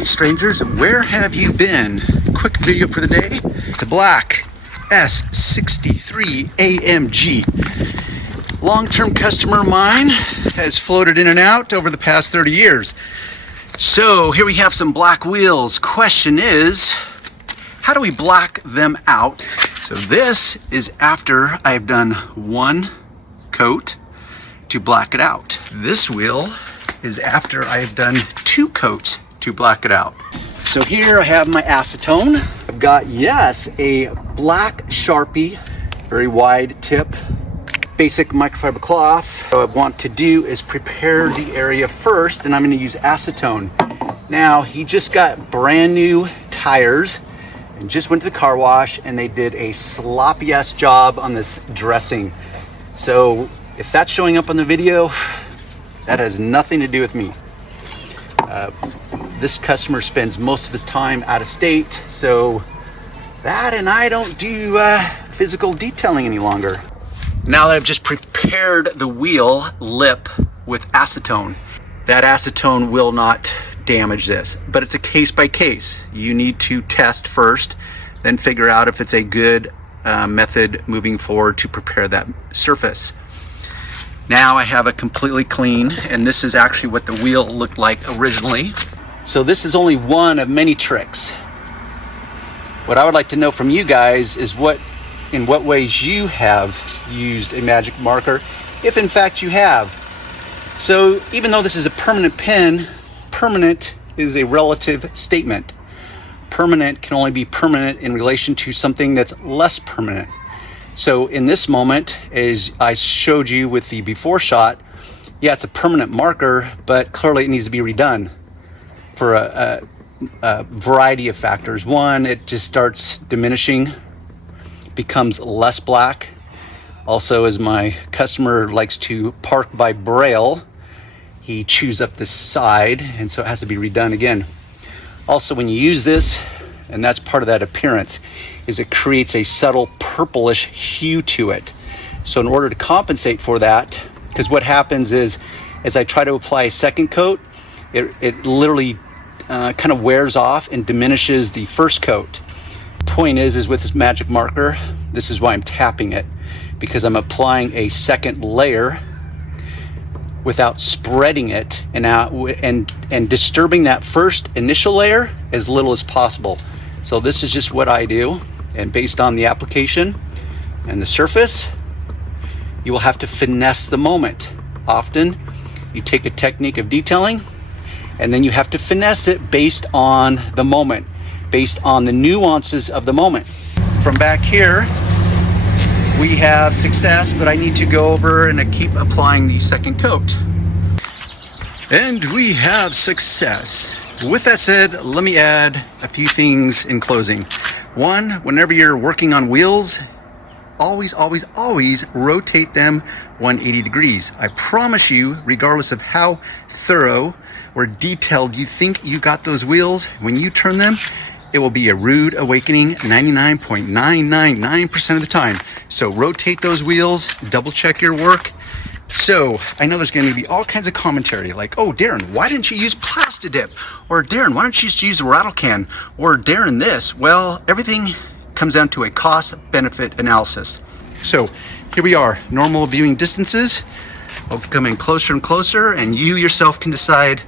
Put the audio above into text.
Hey strangers, where have you been? Quick video for the day. It's a black S63 AMG. Long-term customer of mine has floated in and out over the past 30 years. So here we have some black wheels. Question is, how do we black them out? So this is after I've done one coat to black it out. This wheel is after I've done two coats to black it out. So here I have my acetone. I've got, yes, a black Sharpie, very wide tip, basic microfiber cloth. What I want to do is prepare the area first, and I'm going to use acetone. Now, he just got brand new tires and just went to the car wash, and they did a sloppy ass job on this dressing. So if that's showing up on the video, that has nothing to do with me. This customer spends most of his time out of state, so that and I don't do physical detailing any longer. Now that I've just prepared the wheel lip with acetone, that acetone will not damage this, but it's a case by case. You need to test first, then figure out if it's a good method moving forward to prepare that surface. Now I have it completely clean, and this is actually what the wheel looked like originally. So this is only one of many tricks. What I would like to know from you guys is in what ways you have used a magic marker, if in fact you have. So even though this is a permanent pen, permanent is a relative statement. Permanent can only be permanent in relation to something that's less permanent. So in this moment, as I showed you with the before shot, yeah, it's a permanent marker, but clearly it needs to be redone for a variety of factors. One, it just starts diminishing, becomes less black. Also, as my customer likes to park by braille, he chews up the side, and so it has to be redone again. Also, when you use this, and that's part of that appearance, is it creates a subtle purplish hue to it. So in order to compensate for that, because what happens is, as I try to apply a second coat, it literally kind of wears off and diminishes the first coat. Point is with this magic marker, this is why I'm tapping it, because I'm applying a second layer without spreading it and disturbing that first initial layer as little as possible. So this is just what I do, and based on the application and the surface, you will have to finesse the moment. Often you take a technique of detailing and then you have to finesse it based on the moment, based on the nuances of the moment. From back here, we have success, but I need to go over and keep applying the second coat. And we have success. With that said, let me add a few things in closing. One, whenever you're working on wheels, always rotate them 180 degrees. I promise you, regardless of how thorough or detailed you think you got those wheels, when you turn them, it will be a rude awakening 99.999% of the time. So rotate those wheels, double check your work. So I know there's going to be all kinds of commentary like, oh, Darren, why didn't you use Plastidip? Or Darren, why don't you just use a rattle can? Or Darren this. Well, everything comes down to a cost-benefit analysis. So here we are, normal viewing distances. I'll come in closer and closer, and you yourself can decide